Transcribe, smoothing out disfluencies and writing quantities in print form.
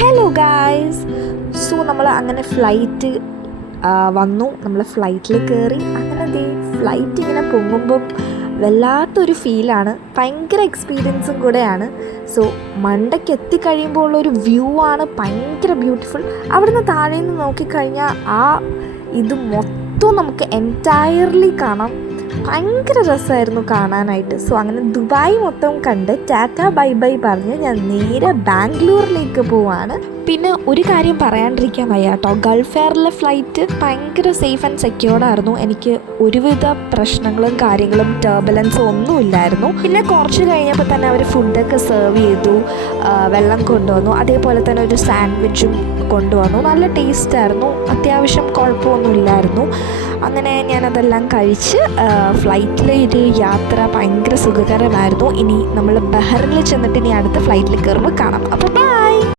Hello guys. So നമ്മൾ അങ്ങനെ flight വന്നു. നമ്മൾ ഫ്ലൈറ്റിൽ കയറി. അങ്ങനെ ഫ്ലൈറ്റ് ഇങ്ങനെ പൊങ്ങുമ്പം വല്ലാത്തൊരു ഫീലാണ്, ഭയങ്കര എക്സ്പീരിയൻസും കൂടെയാണ്. സോ മണ്ടയ്ക്ക് എത്തിക്കഴിയുമ്പോൾ ഉള്ളൊരു വ്യൂ ആണ് ഭയങ്കര ബ്യൂട്ടിഫുൾ. അവിടുന്ന് താഴെ നിന്ന് നോക്കിക്കഴിഞ്ഞാൽ ഇത് മൊത്തം നമുക്ക് എൻറ്റയർലി കാണാം. ഭയങ്കര രസമായിരുന്നു കാണാനായിട്ട്. സോ അങ്ങനെ ദുബായ് മൊത്തം കണ്ട് ടാറ്റ ബൈ ബൈ പറഞ്ഞ് ഞാൻ നേരെ ബാംഗ്ലൂരിലേക്ക് പോവാണ്. പിന്നെ ഒരു കാര്യം പറയാണ്ടിരിക്കാൻ വയ്യ കേട്ടോ, ഗൾഫ് എയറിലെ ഫ്ലൈറ്റ് ഭയങ്കര സേഫ് ആൻഡ് സെക്യൂർഡായിരുന്നു. എനിക്ക് ഒരുവിധ പ്രശ്നങ്ങളും കാര്യങ്ങളും ടർബുലൻസും ഒന്നുമില്ലായിരുന്നു. പിന്നെ കുറച്ച് കഴിഞ്ഞപ്പോൾ തന്നെ അവർ ഫുഡൊക്കെ സെർവ് ചെയ്തു, വെള്ളം കൊണ്ടുവന്നു, അതേപോലെ തന്നെ ഒരു സാൻഡ്വിച്ചും കൊണ്ടുവന്നു. നല്ല ടേസ്റ്റായിരുന്നു, അത്യാവശ്യം കുഴപ്പമൊന്നുമില്ലായിരുന്നു. അങ്ങനെ ഞാനതെല്ലാം കഴിച്ച് ഫ്ലൈറ്റിലെ ഒരു യാത്ര ഭയങ്കര സുഖകരമായിരുന്നു. ഇനി നമ്മൾ ബഹ്റിനിൽ ചെന്നിട്ട് ഇനി അടുത്ത ഫ്ലൈറ്റിൽ കയറുമ്പോൾ കാണാം. അപ്പോൾ ബൈ.